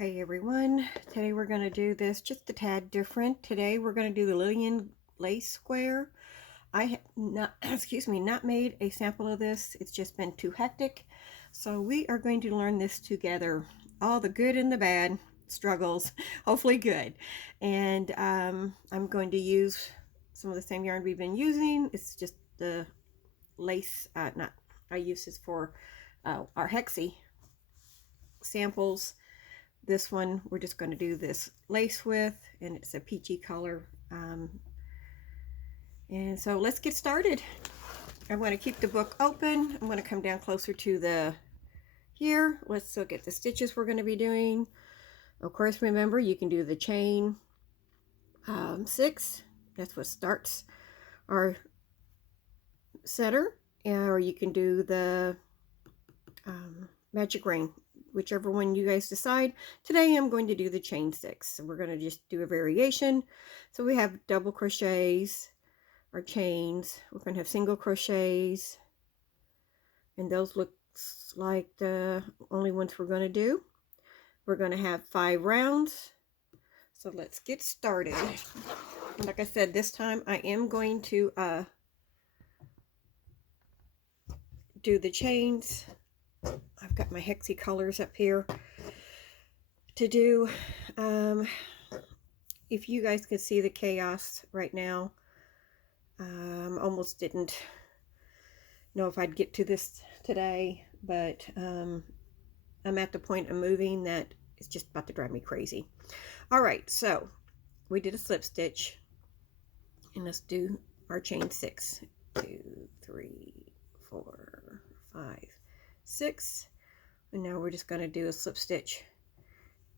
Hey everyone, today we're going to do this just a tad different. Today we're going to do the Lilyan lace square. I have not, not made a sample of this. It's just been too hectic. So we are going to learn this together. All the good and the bad struggles, hopefully good. And I'm going to use some of the same yarn we've been using. It's just the lace, I use this for our hexie samples. This one we're just going to do this lace with, and it's a peachy color. And so let's get started. I'm going to keep the book open. I'm going to come down closer to the here. Let's look at the stitches we're going to be doing. Of course, remember you can do the chain 6. That's what starts our setter, or you can do the magic ring, whichever one you guys decide. Today I'm going to do the chain 6. So we're going to just do a variation. So we have double crochets or chains. We're going to have single crochets, and those look like the only ones we're going to do. We're going to have 5 rounds. So let's get started. Like I said, this time I am going to do the chains. I've got my hexie colors up here to do. If you guys can see the chaos right now, almost didn't know if I'd get to this today, but I'm at the point of moving that it's just about to drive me crazy. All right, so we did a slip stitch, and let's do our chain 6. 2, 3, 4, 5, 6, and now we're just going to do a slip stitch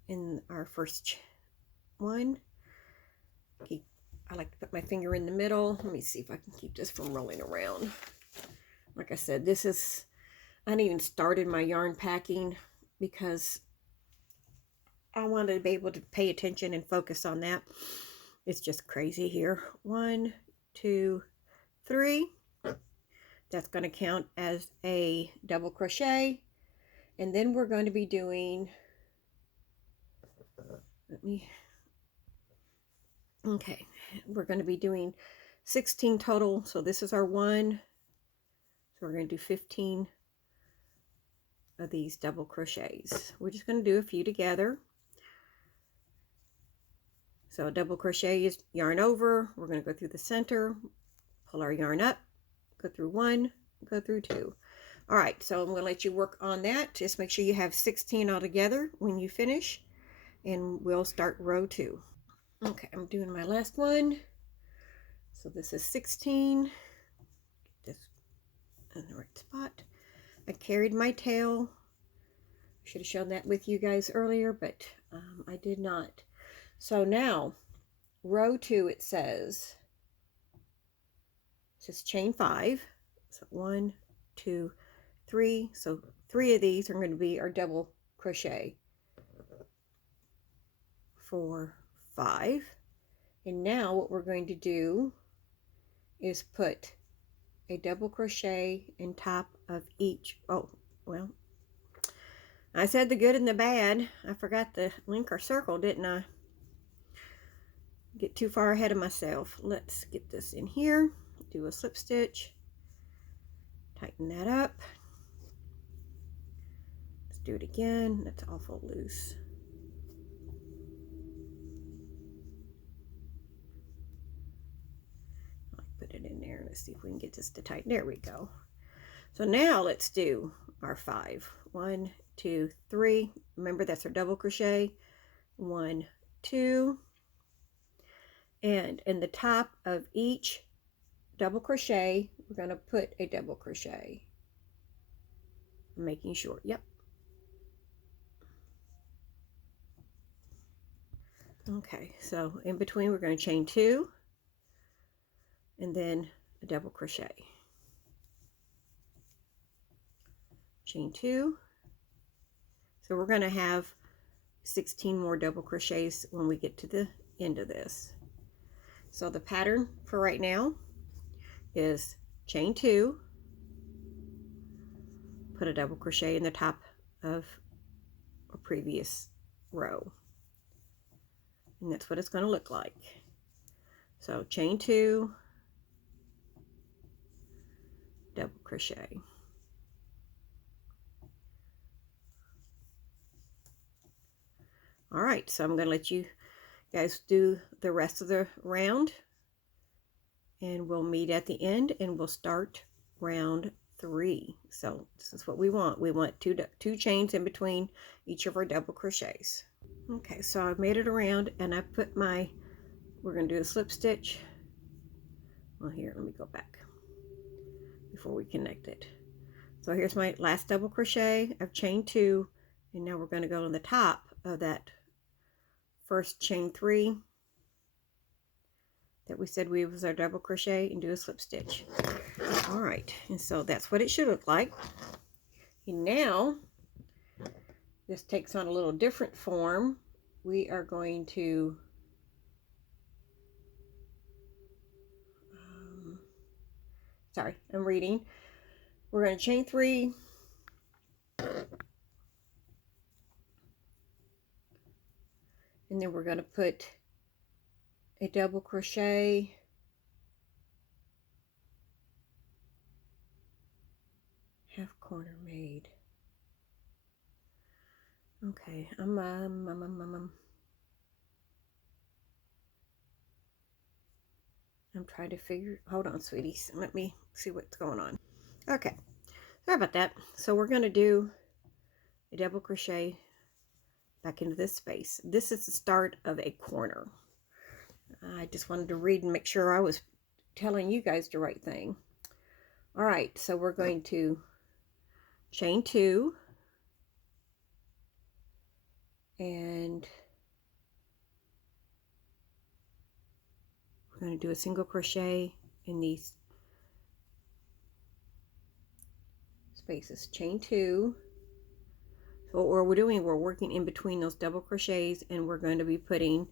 in our first one. I like to put my finger in the middle. Let me see if I can keep this from rolling around. Like I said, I hadn't even started my yarn packing because I wanted to be able to pay attention and focus on that. It's just crazy here. 1, 2, 3. That's going to count as a double crochet. And then we're going to be doing, we're going to be doing 16 total. So this is our 1. So we're going to do 15 of these double crochets. We're just going to do a few together. So a double crochet is yarn over. We're going to go through the center, pull our yarn up, go through 1, go through 2. All right, so I'm going to let you work on that. Just make sure you have 16 all together when you finish, and we'll start row 2. Okay, I'm doing my last one. So this is 16. Get this in the right spot. I carried my tail. Should have shown that with you guys earlier, but I did not. So now, row 2, it says chain 5. So 1, 2, 3. So 3 of these are going to be our double crochet. 4, 5. And now what we're going to do is put a double crochet in top of each. Oh, well, I said the good and the bad. I forgot to link our circle, didn't I? Get too far ahead of myself. Let's get this in here. Do a slip stitch. Tighten that up. Let's do it again. That's awful loose. I'll put it in there. Let's see if we can get this to tighten. There we go. So now let's do our 5. 1, 2, 3. Remember, that's our double crochet. 1, 2. And in the top of each double crochet, we're going to put a double crochet. I'm making sure. Yep. Okay, so in between we're going to chain 2 and then a double crochet. Chain 2. So we're going to have 16 more double crochets when we get to the end of this. So the pattern for right now is chain 2, put a double crochet in the top of a previous row. And that's what it's going to look like. So chain 2, double crochet. All right, so I'm going to let you guys do the rest of the round, and we'll meet at the end and we'll start round 3. So this is what we want. We want two chains in between each of our double crochets. Okay, so I've made it around and I put my, we're going to do a slip stitch. Well, here, let me go back before we connect it. So here's my last double crochet. I've chained 2, and now we're going to go on the top of that first chain 3 that we said we was our double crochet, and do a slip stitch. All right, and so that's what it should look like. And now this takes on a little different form. We are going to sorry, I'm reading. We're going to chain 3, and then we're going to put a double crochet, half corner made. Okay, I'm trying to figure, hold on, sweeties, let me see what's going on. Okay, sorry about that. So we're going to do a double crochet back into this space. This is the start of a corner. I just wanted to read and make sure I was telling you guys the right thing. All right, so we're going to chain 2, and we're going to do a single crochet in these spaces. Chain 2. So what we're doing, we're working in between those double crochets, and we're going to be putting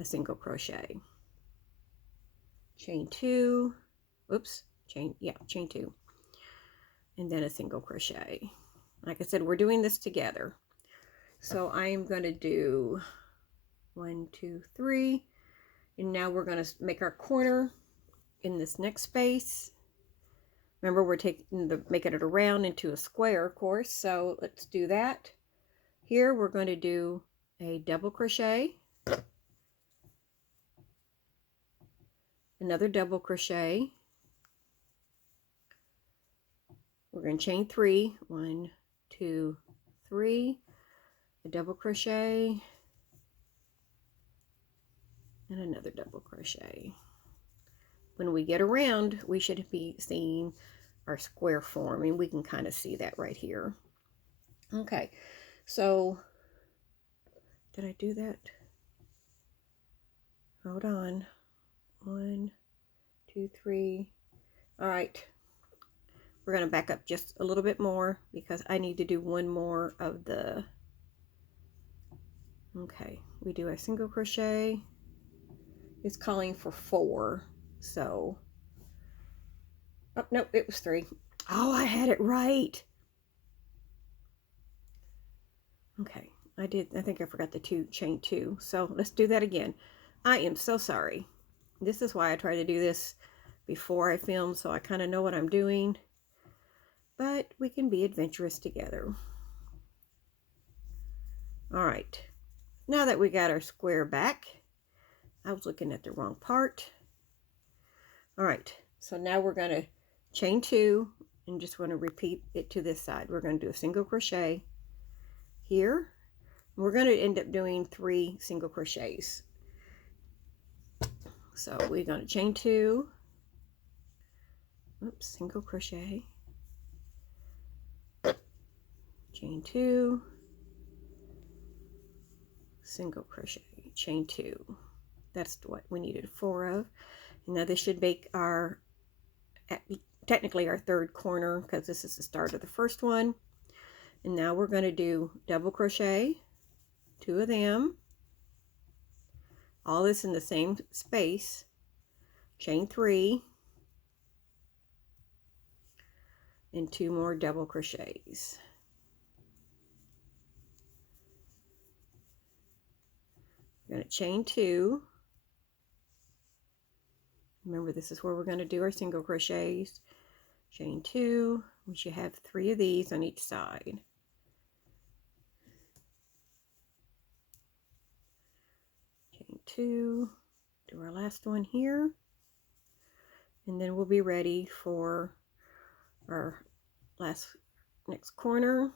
a single crochet. Chain 2, oops, chain 2, and then a single crochet. Like I said, we're doing this together. So I am going to do 1, 2, 3, and now we're going to make our corner in this next space. Remember, we're making it around into a square, of course, so let's do that. Here we're going to do a double crochet, another double crochet. We're going to chain 3, 1, 2, 3, a double crochet, and another double crochet. When we get around, we should be seeing our square form, and we can kind of see that right here. Okay, so did I do that? Hold on. 1, 2, 3. All right, we're going to back up just a little bit more because I need to do one more of the, okay, we do a single crochet. It's calling for 4, so, oh no, it was 3. Oh, I had it right. Okay, I think I forgot the chain 2, so let's do that again. I am so sorry. This is why I try to do this before I film, so I kind of know what I'm doing, but we can be adventurous together. All right, now that we got our square back, I was looking at the wrong part. All right, so now we're going to chain 2 and just want to repeat it to this side. We're going to do a single crochet here. We're going to end up doing 3 single crochets. So we're going to chain 2, oops, single crochet, chain 2, single crochet, chain 2. That's what we needed 4 of. And now this should make our, technically our 3rd corner, because this is the start of the first one. And now we're going to do double crochet, 2 of them, all this in the same space, chain 3, and 2 more double crochets. 2 more double crochets. We're going to chain 2. Remember, this is where we're going to do our single crochets. Chain 2. We should have 3 of these on each side. Chain 2. Do our last one here. And then we'll be ready for our next corner.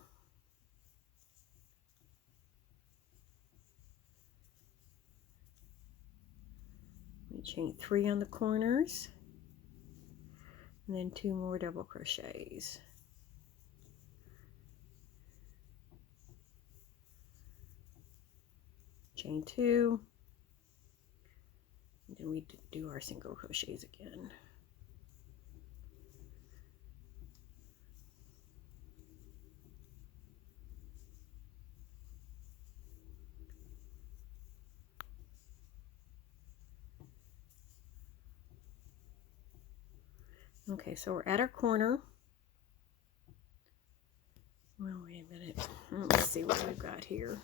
We chain 3 on the corners, and then 2 more double crochets. Chain 2, and then we do our single crochets again. Okay, so we're at our corner. Well, wait a minute. Let's see what we've got here.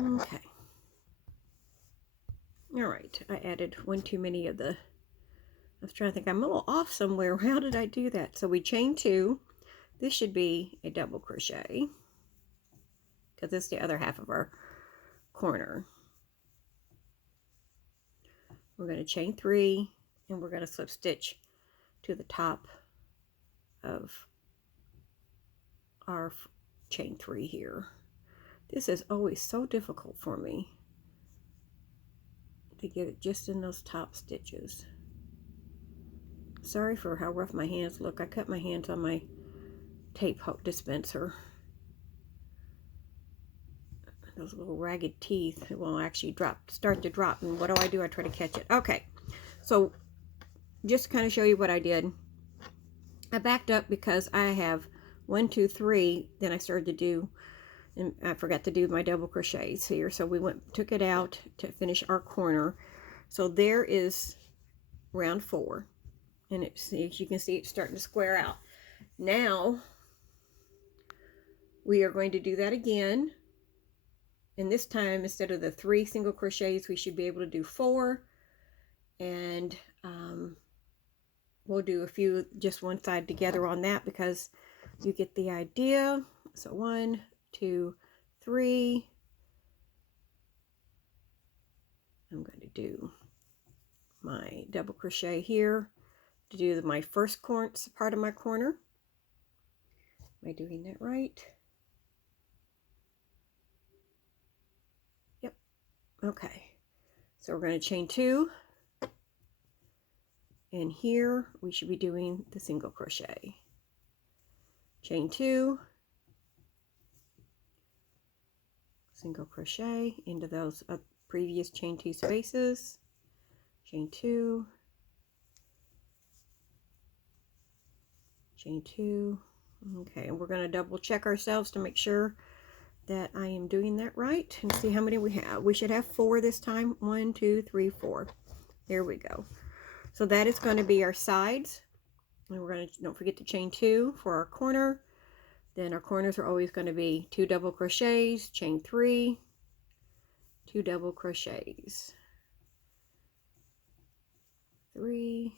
Okay. All right, I added one too many of the, I was trying to think, I'm a little off somewhere. How did I do that? So we chain 2. This should be a double crochet, because it's the other half of our corner. We're going to chain 3, and we're going to slip stitch to the top of our chain 3 here. This is always so difficult for me to get it just in those top stitches. Sorry for how rough my hands look. I cut my hands on my tape dispenser. Those little ragged teeth will actually start to drop, and what do? I try to catch it. Okay, so just to kind of show you what I did, I backed up because I have 1, 2, 3, then I started to do, and I forgot to do my double crochets here, so we took it out to finish our corner. So there is round 4, and as you can see, it's starting to square out. Now we are going to do that again, and this time, instead of the 3 single crochets, we should be able to do 4, and we'll do a few just one side together on that, because you get the idea. So 1, 2, 3. I'm going to do my double crochet here to do my first part of my corner. Am I doing that right? Yep. Okay. So we're going to chain 2. And here we should be doing the single crochet. Chain 2. Single crochet into those previous chain 2 spaces. Chain 2. Chain 2. Okay, and we're going to double check ourselves to make sure that I am doing that right, and see how many we have. We should have 4 this time. 1, 2, 3, 4. There we go. So that is going to be our sides, and we're going to, don't forget to chain 2 for our corner. Then our corners are always going to be 2 double crochets, chain 3, 2 double crochets, 3,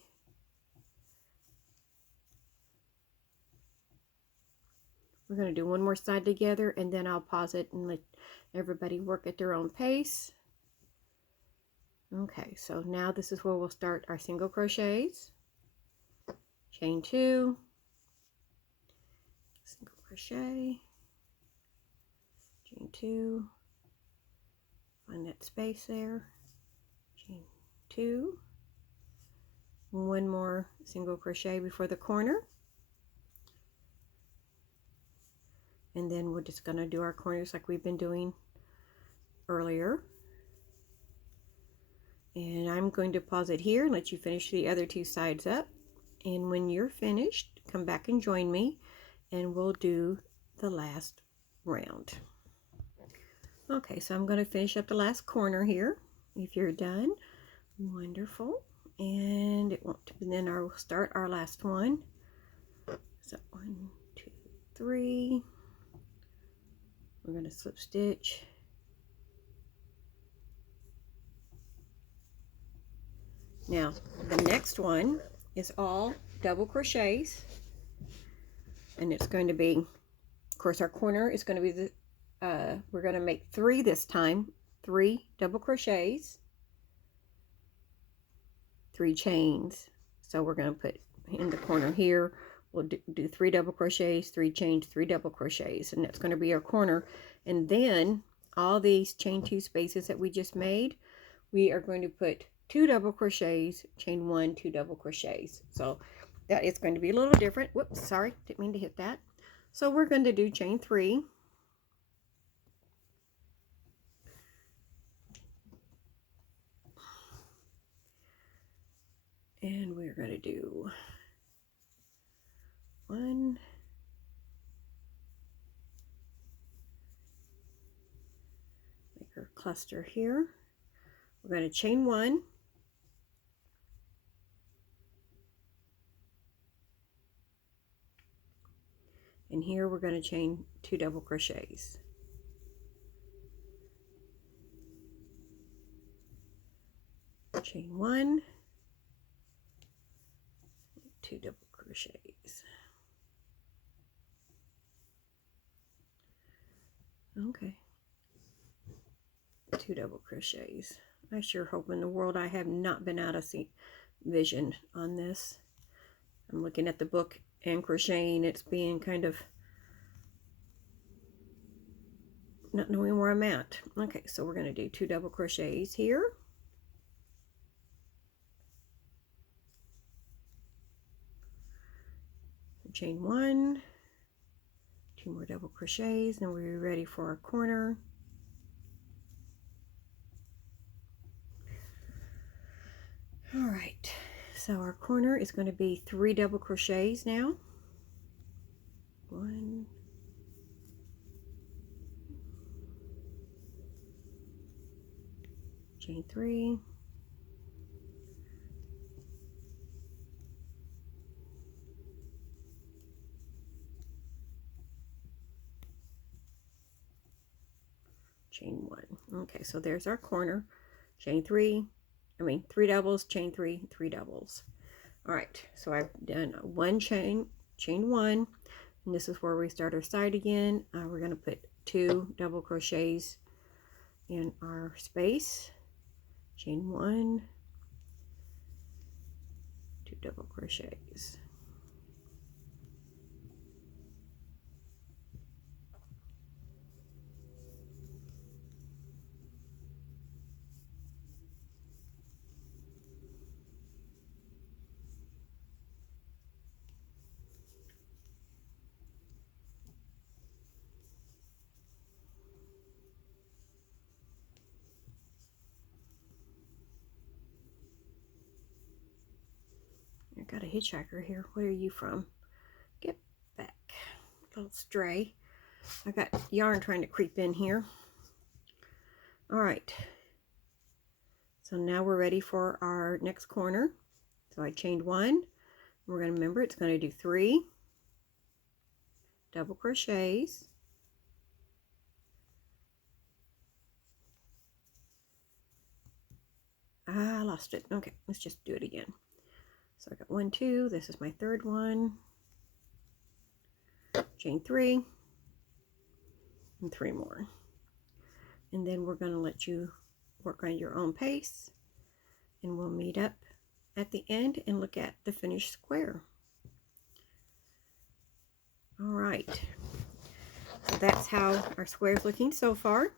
we're going to do one more side together, and then I'll pause it and let everybody work at their own pace. Okay, so now this is where we'll start our single crochets. Chain 2, single crochet, chain 2, find that space there, chain 2, one more single crochet before the corner, and then we're just going to do our corners like we've been doing earlier. And I'm going to pause it here and let you finish the other 2 sides up, and when you're finished, come back and join me and we'll do the last round. Okay, so I'm going to finish up the last corner here. If you're done, wonderful. and it won't. And then I'll start our last one. So 1, 2, 3. We're going to slip stitch. Now the next one is all double crochets, and it's going to be, of course, our corner is going to be the we're going to make 3 this time. 3 double crochets, 3 chains. So we're going to put in the corner here, we'll do 3 double crochets, 3 chains, 3 double crochets, and that's going to be our corner. And then all these chain 2 spaces that we just made, we are going to put 2 double crochets, chain 1, 2 double crochets. So that is going to be a little different. Whoops, sorry, didn't mean to hit that. So we're going to do chain 3, and we're going to do 1, make our cluster here. We're going to chain 1, and here we're going to chain 2 double crochets. Chain 1, 2 double crochets. Okay, 2 double crochets. I sure hope in the world I have not been out of vision on this. I'm looking at the book and crocheting. It's being kind of not knowing where I'm at. Okay, so we're going to do 2 double crochets here. Chain 1, 2 more double crochets, and we're ready for our corner. All right, so our corner is going to be 3 double crochets now. 1, chain 3, chain 1. Okay, so there's our corner. Chain 3, 3 doubles, chain 3, 3 doubles. All right, so I've done 1 chain 1, and this is where we start our side again. We're going to put 2 double crochets in our space. Chain 1, 2 double crochets. I got a hitchhiker here. Where are you from? Get back, little stray. I got yarn trying to creep in here. All right. So now we're ready for our next corner. So I chained 1. We're going to remember it's going to do 3 double crochets. I lost it. Okay, let's just do it again. So I got 1, 2. This is my third one. Chain 3 and 3 more. And then we're going to let you work on your own pace, and we'll meet up at the end and look at the finished square. All right, so that's how our square is looking so far.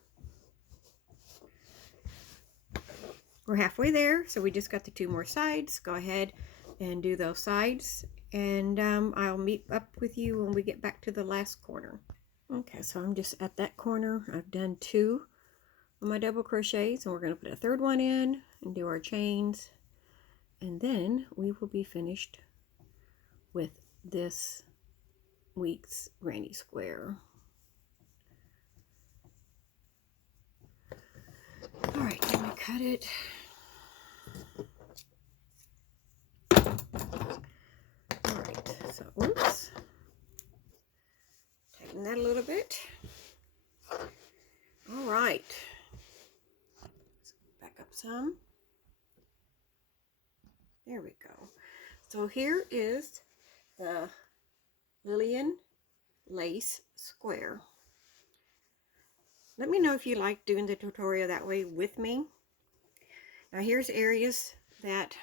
We're halfway there, so we just got the 2 more sides. Go ahead and do those sides, and I'll meet up with you when we get back to the last corner. Okay, so I'm just at that corner. I've done 2 of my double crochets, and we're going to put a third one in and do our chains, and then we will be finished with this week's granny square. All right, let me cut it. oops, tighten that a little bit. All right, let's back up some. There we go. So here is the Lilyan lace square. Let me know if you like doing the tutorial that way with me. Now here's areas that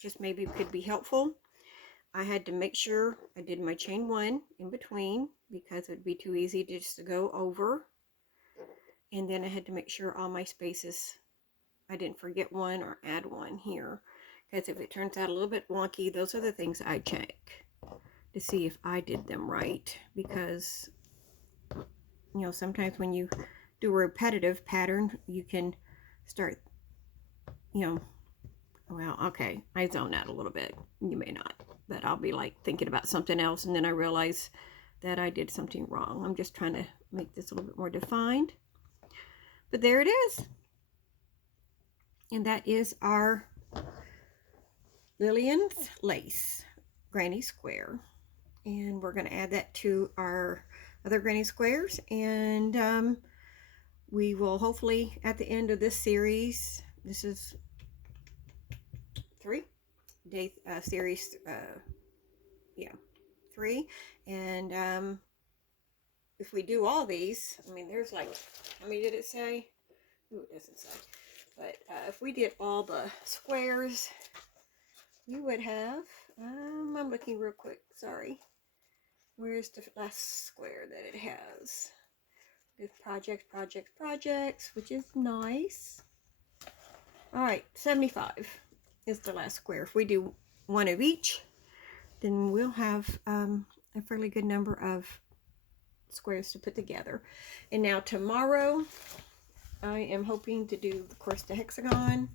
just maybe could be helpful. I had to make sure I did my chain 1 in between because it would be too easy to just go over. And then I had to make sure all my spaces, I didn't forget one or add one here. Because if it turns out a little bit wonky, those are the things I check to see if I did them right. Because, you know, sometimes when you do a repetitive pattern, you can start, you know, well, okay, I zone out a little bit. You may not, but I'll be like thinking about something else, and then I realize that I did something wrong. I'm just trying to make this a little bit more defined. But there it is. And that is our Lilyan's lace granny square. And we're going to add that to our other granny squares. And we will hopefully, at the end of this series, this is 3 day series, yeah, 3. And if we do all these, I mean, there's like, how many did it say? Ooh, it doesn't say. But if we did all the squares, we would have, I'm looking real quick, sorry. Where's the last square that it has? There's projects, projects, projects, which is nice. All right, 75 is the last square. If we do one of each, then we'll have a fairly good number of squares to put together. And now tomorrow, I am hoping to do, of course, the hexagon.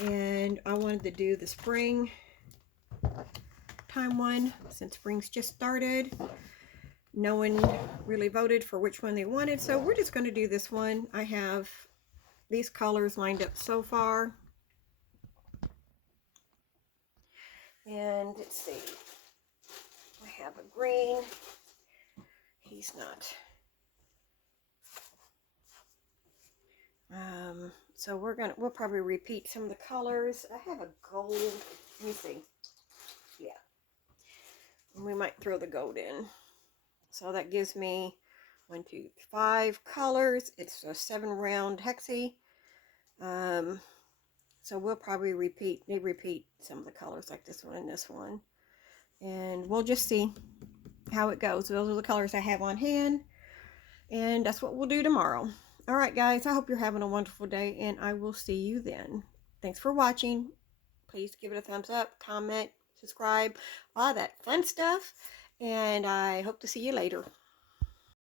And I wanted to do the spring time one, since spring's just started. No one really voted for which one they wanted, so we're just going to do this one. I have these colors lined up so far. And let's see, I have a green. He's not. So we'll probably repeat some of the colors. I have a gold, let me see. Yeah. We might throw the gold in. So that gives me 1, 2, 5 colors. It's a 7 round hexie. So we'll probably repeat some of the colors like this one and this one. And we'll just see how it goes. Those are the colors I have on hand. And that's what we'll do tomorrow. All right, guys, I hope you're having a wonderful day, and I will see you then. Thanks for watching. Please give it a thumbs up, comment, subscribe, all that fun stuff. And I hope to see you later.